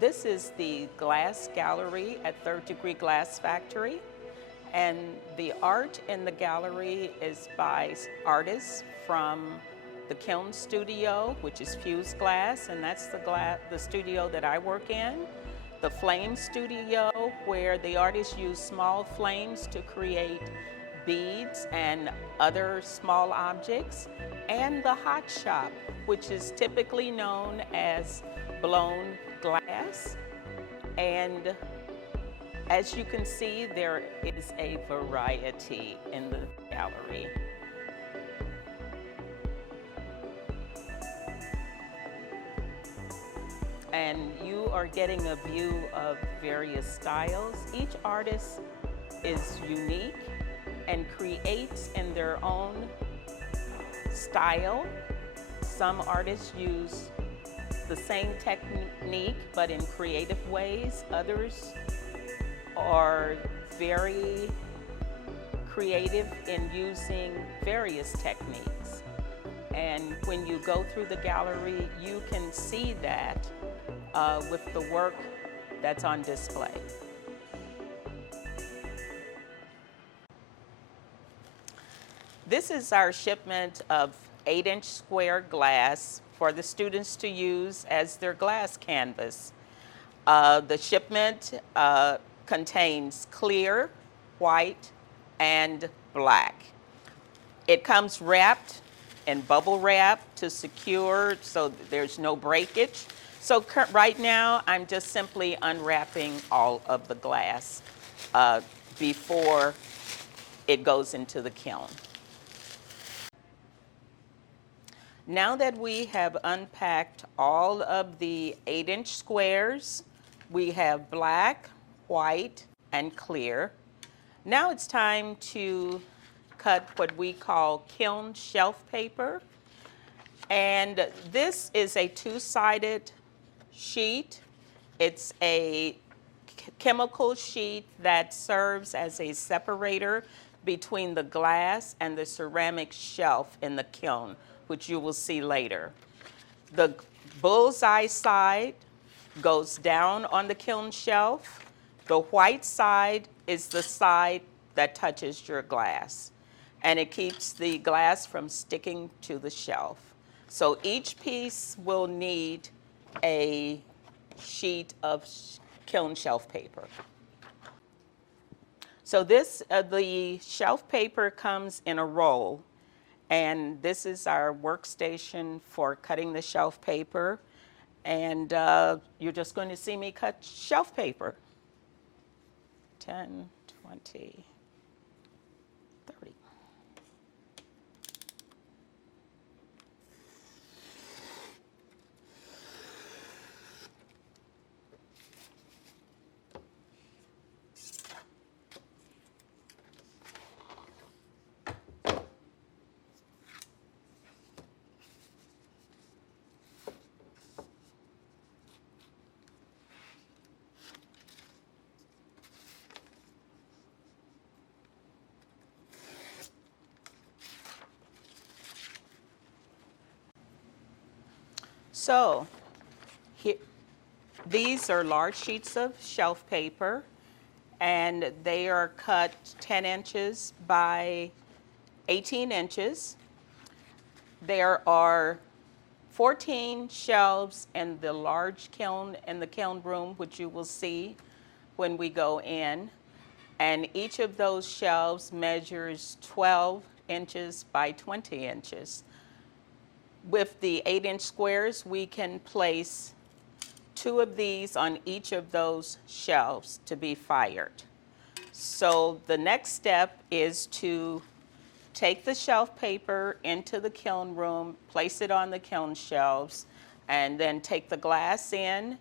This is the glass gallery at Third Degree Glass Factory, and the art in the gallery is by artists from the Kiln Studio, which is Fused Glass, and that's the studio that I work in. The Flame Studio, where the artists use small flames to create beads and other small objects, and the Hot Shop, which is typically known as blown glass. And as you can see, there is a variety in the gallery. And you are getting a view of various styles. Each artist is unique and creates in their own style. Some artists use the same technique but in creative ways. Others are very creative in using various techniques. And when you go through the gallery, you can see that with the work that's on display. This is our shipment of 8-inch square glass for the students to use as their glass canvas. The shipment contains clear, white, and black. It comes wrapped in bubble wrap to secure so there's no breakage. So right now, I'm just simply unwrapping all of the glass before it goes into the kiln. Now that we have unpacked all of the 8-inch squares, we have black, white, and clear. Now it's time to cut what we call kiln shelf paper. And this is a two-sided sheet. It's a chemical sheet that serves as a separator between the glass and the ceramic shelf in the kiln, which you will see later. The bullseye side goes down on the kiln shelf. The white side is the side that touches your glass, and it keeps the glass from sticking to the shelf. So each piece will need a sheet of kiln shelf paper. So the shelf paper comes in a roll, and this is our workstation for cutting the shelf paper. And you're just going to see me cut shelf paper. 10, 20, 30. So these are large sheets of shelf paper, and they are cut 10 inches by 18 inches. There are 14 shelves in the large kiln in the kiln room, which you will see when we go in. And each of those shelves measures 12 inches by 20 inches. With the 8-inch squares, we can place 2 of these on each of those shelves to be fired. So the next step is to take the shelf paper into the kiln room, place it on the kiln shelves, and then take the glass in.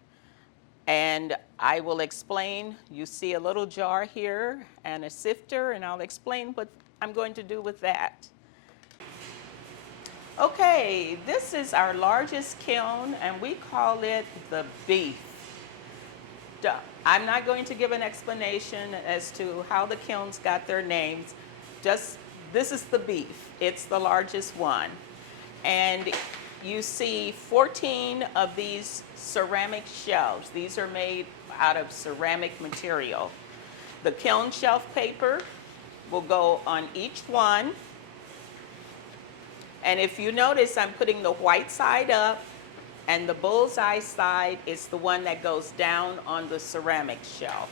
And I will explain. You see a little jar here and a sifter, and I'll explain what I'm going to do with that. Okay, this is our largest kiln, and we call it the beef. I'm not going to give an explanation as to how the kilns got their names. Just, this is the beef. It's the largest one. And you see 14 of these ceramic shelves. These are made out of ceramic material. The kiln shelf paper will go on each one. And if you notice, I'm putting the white side up, and the bullseye side is the one that goes down on the ceramic shelf.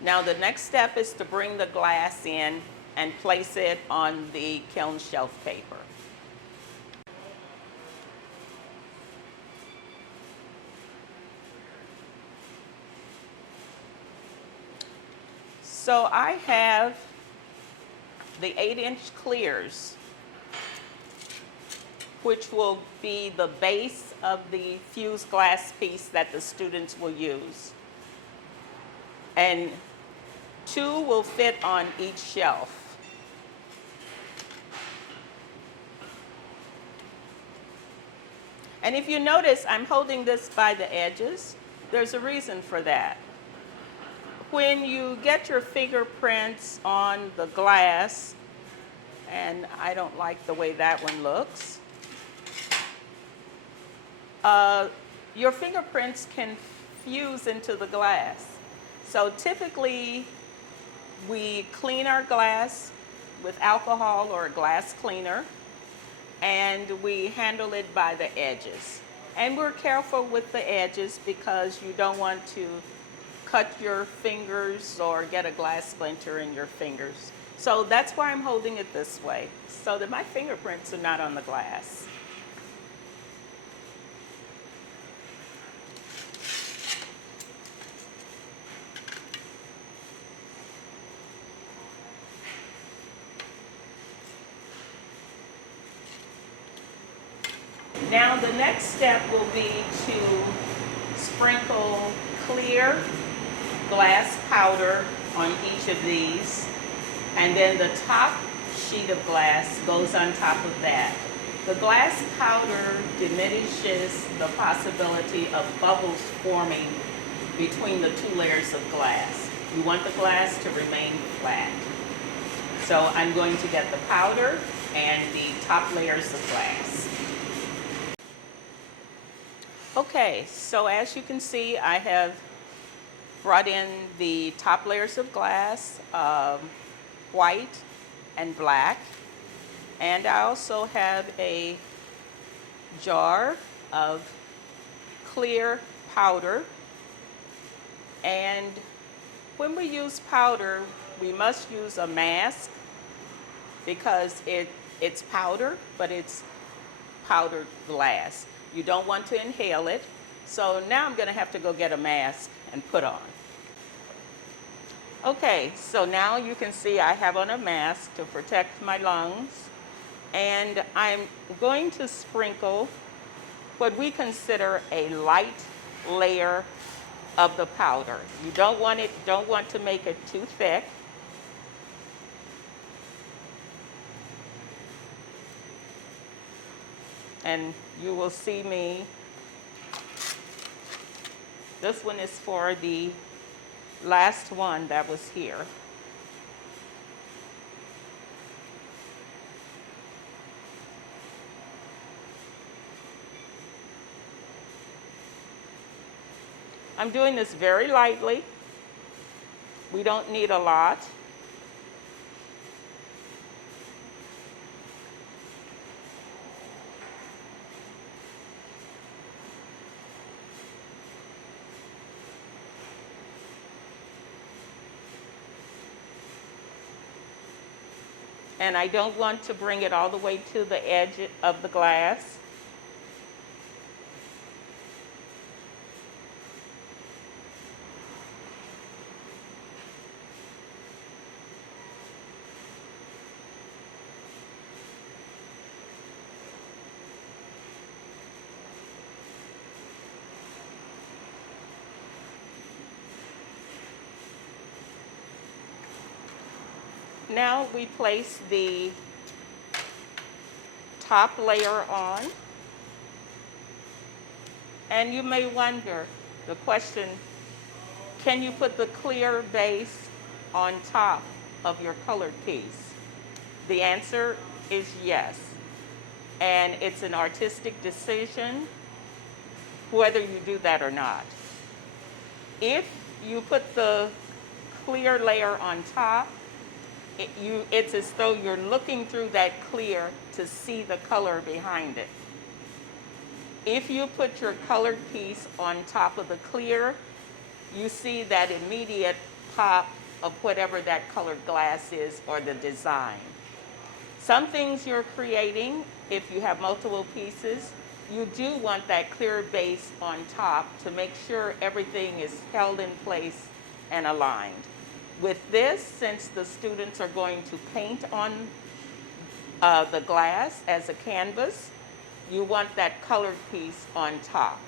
Now the next step is to bring the glass in and place it on the kiln shelf paper. So I have the 8-inch clears, which will be the base of the fused glass piece that the students will use. And 2 will fit on each shelf. And if you notice, I'm holding this by the edges. There's a reason for that. When you get your fingerprints on the glass, and I don't like the way that one looks, your fingerprints can fuse into the glass. So typically, we clean our glass with alcohol or a glass cleaner, and we handle it by the edges. And we're careful with the edges because you don't want to cut your fingers or get a glass splinter in your fingers. So that's why I'm holding it this way, so that my fingerprints are not on the glass. Now the next step will be to sprinkle clear glass powder on each of these, and then the top sheet of glass goes on top of that. The glass powder diminishes the possibility of bubbles forming between the 2 layers of glass. You want the glass to remain flat. So I'm going to get the powder and the top layers of glass. Okay, so as you can see, I have brought in the top layers of glass, white and black. And I also have a jar of clear powder. And when we use powder, we must use a mask because it's powder, but it's powdered glass. You don't want to inhale it. So now I'm going to have to go get a mask and put on. Okay, so now you can see I have on a mask to protect my lungs, and I'm going to sprinkle what we consider a light layer of the powder. You don't want to make it too thick. And you will see me. This one is for the last one that was here. I'm doing this very lightly. We don't need a lot. And I don't want to bring it all the way to the edge of the glass. Now we place the top layer on, and you may wonder, The question, can you put the clear base on top of your colored piece? The answer is yes. And it's an artistic decision whether you do that or not. If you put the clear layer on top, it's as though you're looking through that clear to see the color behind it. If you put your colored piece on top of the clear, you see that immediate pop of whatever that colored glass is or the design. Some things you're creating, if you have multiple pieces, you do want that clear base on top to make sure everything is held in place and aligned. With this, since the students are going to paint on the glass as a canvas, you want that colored piece on top.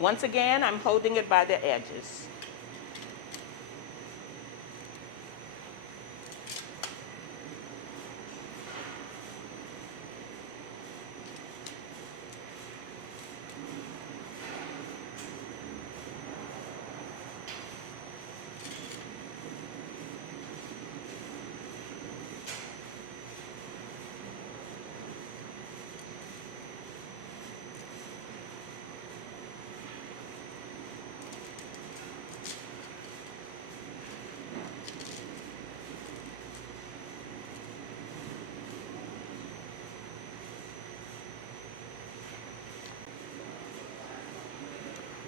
Once again, I'm holding it by the edges.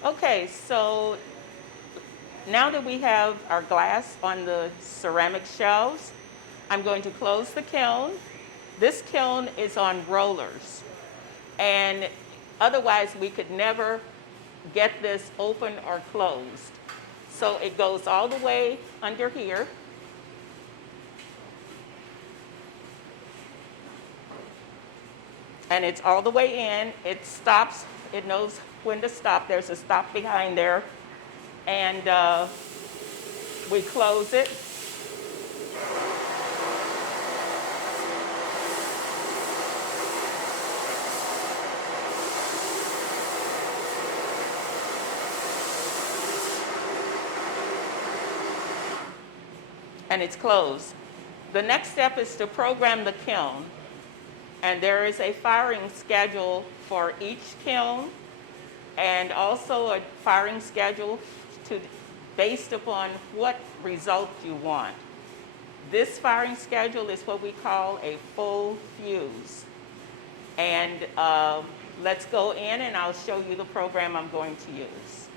Okay, so now that we have our glass on the ceramic shelves, I'm going to close the kiln. This kiln is on rollers, and otherwise we could never get this open or closed. So it goes all the way under here. And it's all the way in. It stops. It knows when to stop. There's a stop behind there. And we close it. And it's closed. The next step is to program the kiln. And there is a firing schedule for each kiln, and also a firing schedule based upon what result you want. This firing schedule is what we call a full fuse. And let's go in and I'll show you the program I'm going to use.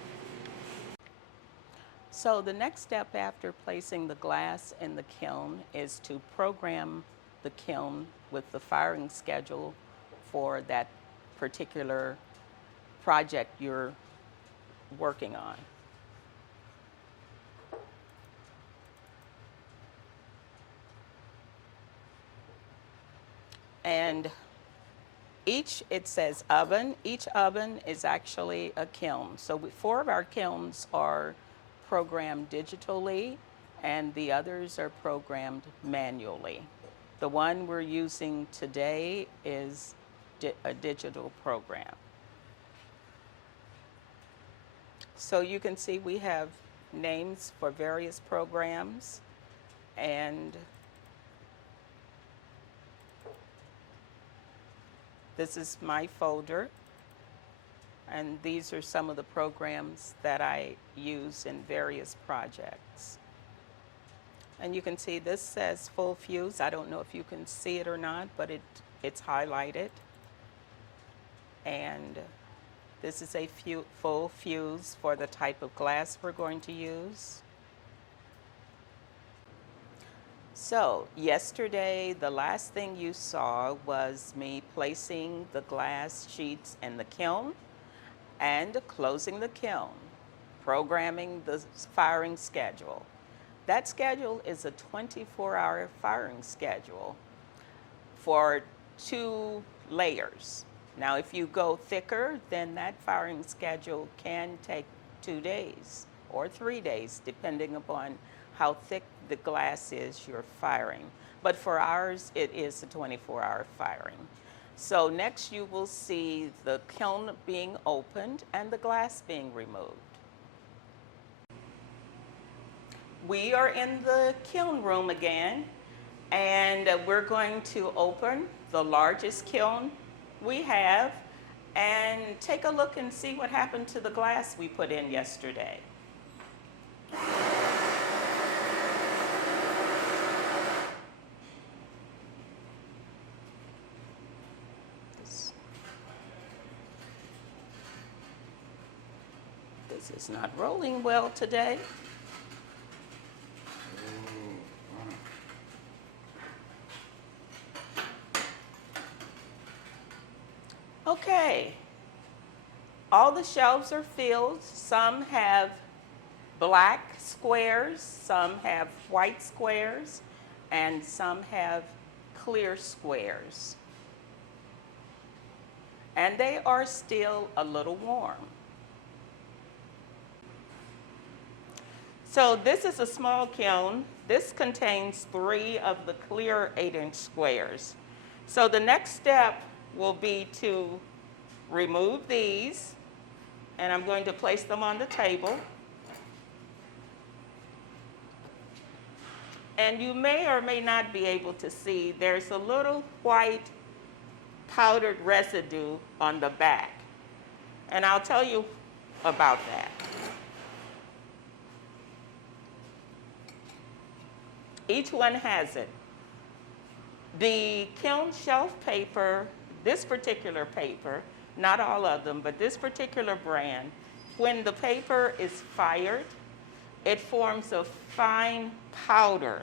So the next step after placing the glass in the kiln is to program the kiln with the firing schedule for that particular project you're working on. And it says oven. Each oven is actually a kiln. So 4 of our kilns are programmed digitally, and the others are programmed manually. The one we're using today is a digital program. So you can see we have names for various programs, and this is my folder, and these are some of the programs that I use in various projects. And you can see this says full fuse. I don't know if you can see it or not, but it's highlighted. And this is a full fuse for the type of glass we're going to use. So yesterday, the last thing you saw was me placing the glass sheets in the kiln and closing the kiln, programming the firing schedule. That schedule is a 24-hour firing schedule for 2 layers. Now, if you go thicker, then that firing schedule can take 2 days or 3 days, depending upon how thick the glass is you're firing. but for ours, it is a 24-hour firing. So next you will see the kiln being opened and the glass being removed. We are in the kiln room again, and we're going to open the largest kiln we have and take a look and see what happened to the glass we put in yesterday. This is not rolling well today. Okay, all the shelves are filled. Some have black squares, some have white squares, and some have clear squares. And they are still a little warm. So this is a small kiln. This contains 3 of the clear 8-inch squares. So the next step will be to remove these, and I'm going to place them on the table. And you may or may not be able to see, there's a little white powdered residue on the back. And I'll tell you about that. Each one has it. The kiln shelf paper, this particular paper, not all of them, but this particular brand, when the paper is fired, it forms a fine powder.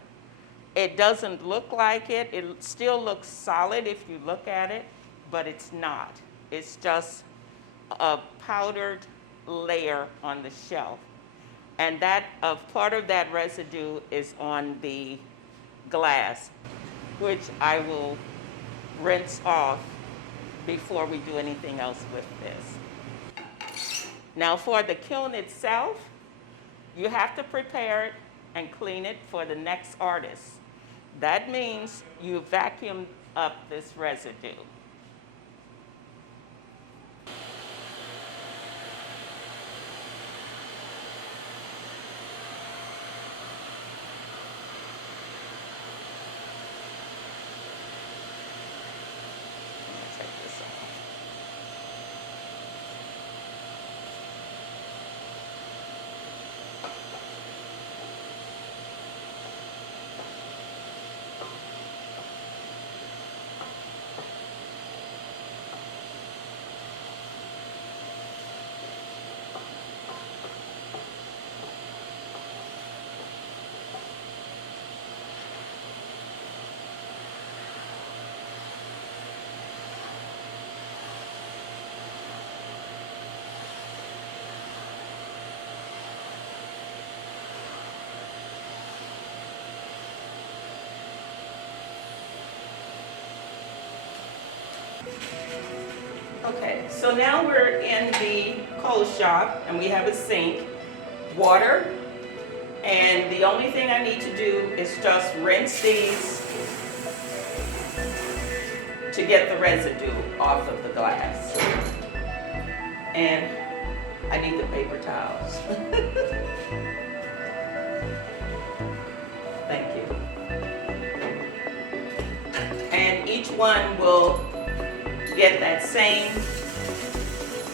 It doesn't look like it. It still looks solid if you look at it, but it's not. It's just a powdered layer on the shelf. And part of that residue is on the glass, which I will rinse off before we do anything else with this. Now for the kiln itself, you have to prepare it and clean it for the next artist. That means you vacuum up this residue. Okay, so now we're in the coal shop and we have a sink, water, and the only thing I need to do is just rinse these to get the residue off of the glass. And I need the paper towels. Thank you. And each one will get that same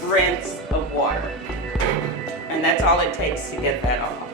rinse of water. And that's all it takes to get that off.